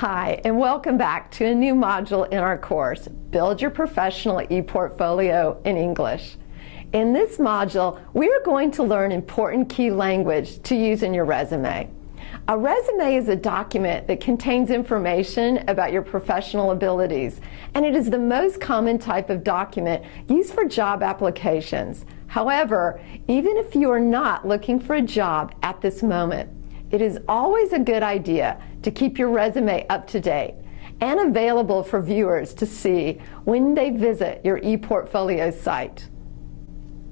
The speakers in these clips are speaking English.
Hi, and welcome back to a new module in our course, Build Your Professional ePortfolio in English. In this module, we are going to learn important key language to use in your resume. A resume is a document that contains information about your professional abilities, and it is the most common type of document used for job applications. However, even if you are not looking for a job at this moment, it is always a good idea to keep your resume up to date and available for viewers to see when they visit your ePortfolio site.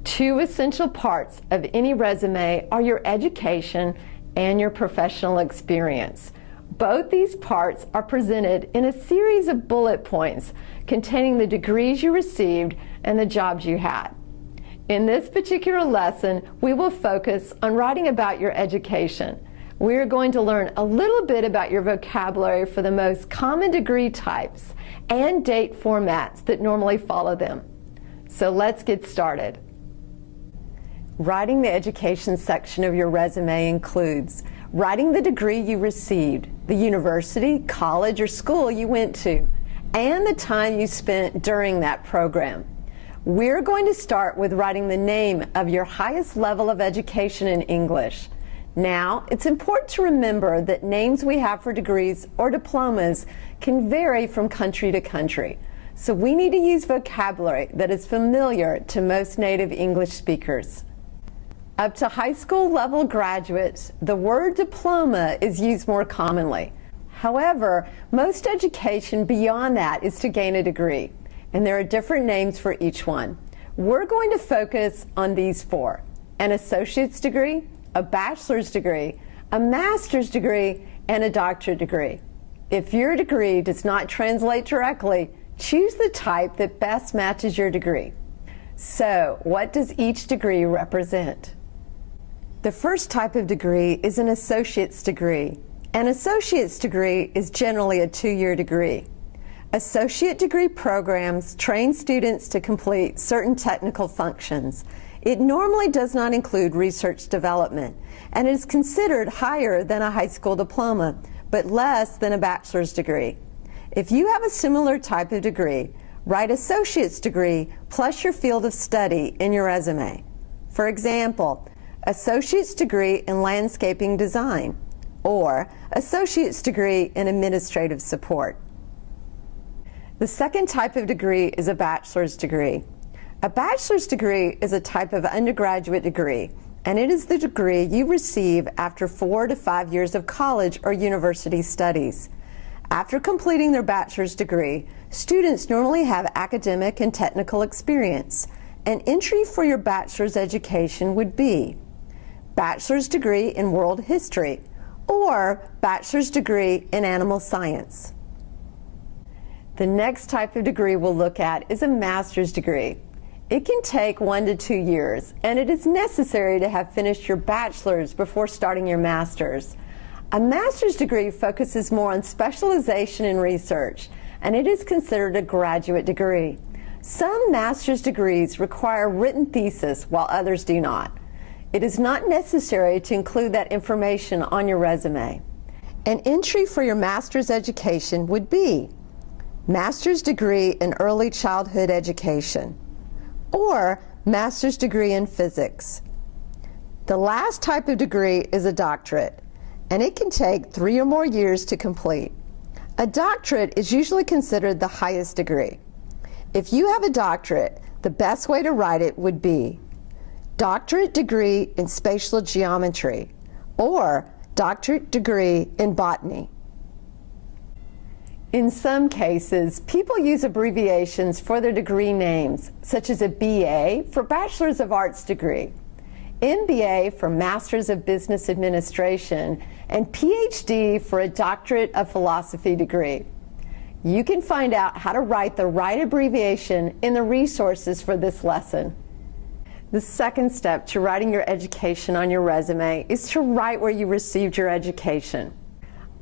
Two essential parts of any resume are your education and your professional experience. Both these parts are presented in a series of bullet points containing the degrees you received and the jobs you had. In this particular lesson, we will focus on writing about your education. We are going to learn a little bit about your vocabulary for the most common degree types and date formats that normally follow them. So let's get started. Writing the education section of your resume includes writing the degree you received, the university, college, or school you went to, and the time you spent during that program. We're going to start with writing the name of your highest level of education in English. Now, it's important to remember that names we have for degrees or diplomas can vary from country to country. So we need to use vocabulary that is familiar to most native English speakers. Up to high school level graduates, the word diploma is used more commonly. However, most education beyond that is to gain a degree, and there are different names for each one. We're going to focus on these four: an associate's degree, a bachelor's degree, a master's degree, and a doctorate degree. If your degree does not translate directly, choose the type that best matches your degree. So, what does each degree represent? The first type of degree is an associate's degree. An associate's degree is generally a 2-year degree. Associate degree programs train students to complete certain technical functions. It normally does not include research development, and is considered higher than a high school diploma, but less than a bachelor's degree. If you have a similar type of degree, write associate's degree plus your field of study in your resume. For example, associate's degree in landscaping design, or associate's degree in administrative support. The second type of degree is a bachelor's degree. A bachelor's degree is a type of undergraduate degree, and it is the degree you receive after 4 to 5 years of college or university studies. After completing their bachelor's degree, students normally have academic and technical experience. An entry for your bachelor's education would be bachelor's degree in world history or bachelor's degree in animal science. The next type of degree we'll look at is a master's degree. It can take 1 to 2 years, and it is necessary to have finished your bachelor's before starting your master's. A master's degree focuses more on specialization in research, and it is considered a graduate degree. Some master's degrees require written thesis, while others do not. It is not necessary to include that information on your resume. An entry for your master's education would be master's degree in early childhood education, or master's degree in physics. The last type of degree is a doctorate, and it can take 3 or more years to complete. A doctorate is usually considered the highest degree. If you have a doctorate, the best way to write it would be doctorate degree in spatial geometry, or doctorate degree in botany. In some cases, people use abbreviations for their degree names, such as a BA for Bachelor's of Arts degree, MBA for Master's of Business Administration, and PhD for a Doctorate of Philosophy degree. You can find out how to write the right abbreviation in the resources for this lesson. The second step to writing your education on your resume is to write where you received your education.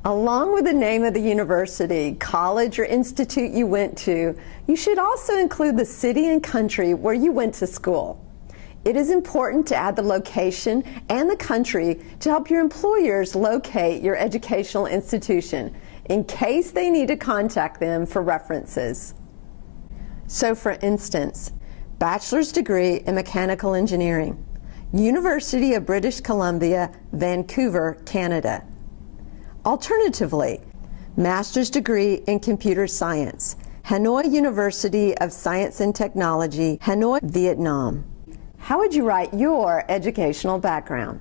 Along with the name of the university, college, or institute you went to, you should also include the city and country where you went to school. It is important to add the location and the country to help your employers locate your educational institution. in case they need to contact them for references. So for instance, Bachelor's Degree in Mechanical Engineering, University of British Columbia, Vancouver, Canada. Alternatively, Master's Degree in Computer Science, Hanoi University of Science and Technology, Hanoi, Vietnam. How would you write your educational background?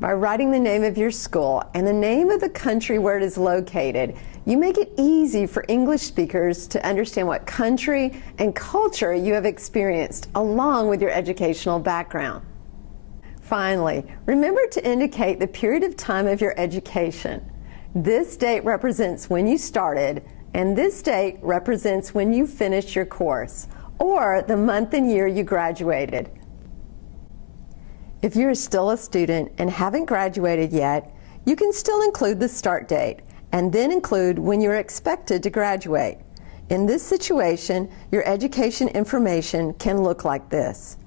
By writing the name of your school and the name of the country where it is located, you make it easy for English speakers to understand what country and culture you have experienced along with your educational background. Finally, remember to indicate the period of time of your education. This date represents when you started, and this date represents when you finished your course, or the month and year you graduated. If you're still a student and haven't graduated yet, you can still include the start date, and then include when you're expected to graduate. In this situation, your education information can look like this.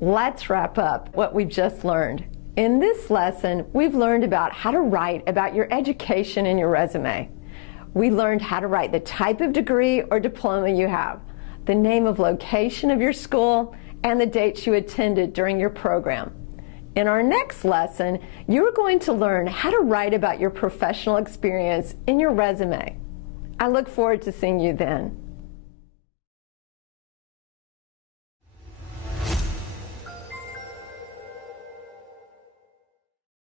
Let's wrap up what we've just learned. In this lesson, we've learned about how to write about your education in your resume. We learned how to write the type of degree or diploma you have, the name of location of your school, and the dates you attended during your program. In our next lesson, you're going to learn how to write about your professional experience in your resume. I look forward to seeing you then.